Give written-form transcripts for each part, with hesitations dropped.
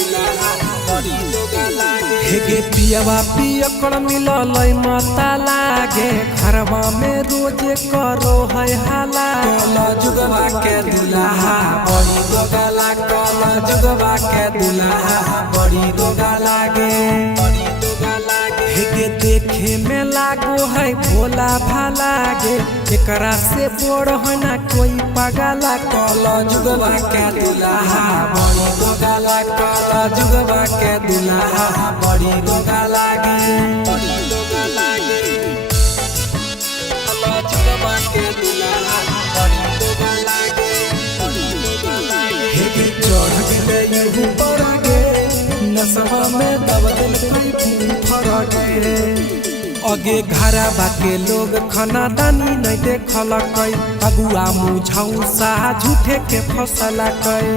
दुल्हा बड़ी दोगा लागे। हेगे पियवा पियकड़ मिलल मता लागे घरवा में रोजे करो है हाला। कल जुगवा के दुल्हा बड़ी दोगा लागे। कल जुगवा के दुल्हा बड़ी दोगा लागे। बड़ी दोगा लागे। हेगे देखे में लागो है भोला भालागे एकरा से बड़ है ना कोई पगला। कल जुगवा के दुल्हा बड़ी दोगा लागे। कल जुगवा के दुल्हा बड़ी दोगा लागे। बड़ी दोगा लागे। कल जुगवा के दुल्हा बड़ी दोगा लागे। बड़ी दोगा लागे। हेगे चढ़ गेले यूं पर गे नसवा में दबदल कोई फरके। अगे घरवा के लोग खाना दानी नहीं देखल कई अगुआ मुझौसा झूठे के फसला कई।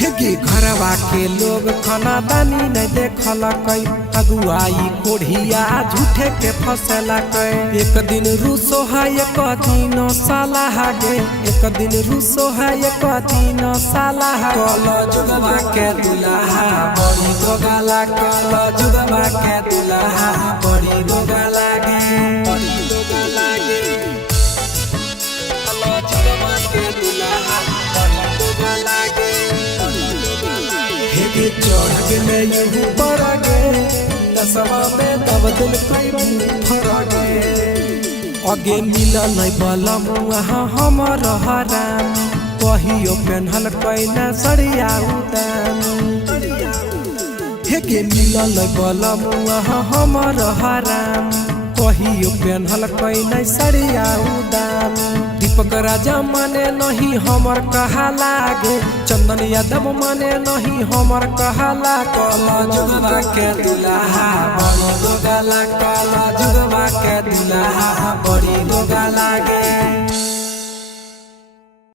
हेगे घरवा के लोग खाना दानी नहीं देखल कई अगुआई कोढ़िया झूठे के फसला कई। एक दिन रूसो है एक दिन साला गे। एक दिन रूसो है एक दिन साला। कल जुगवा के दुल्हा बड़ी दोगा लागे। कल जुगवा के दुल्हा बड़ी दोगा लागे। बड़ी दोगा लागे। कल जुगवा के दुल्हा बड़ी दोगा लागे। बड़ी दोगा लागे। हेगे चढ़ गेले यूं पर गे नसवा में दबदल कोई फरके। अगे मिलल नहीं बलम वहाँ हमर हराम कहियो पेन्हल कैना सड़िया उदामी। हेगे मिलल नहीं बलम वहाँ हमर हराम कहियो पेन्हल कैना सड़िया उदामी। दीपक राजा माने नहीं हमर कहा लागे चंदन यादव माने नहीं हमर कहा लागे। कल जुगवा के दुल्हा बड़ी दोगा लागे। कल जुगवा के दुल्हा बड़ी दोगा लागे।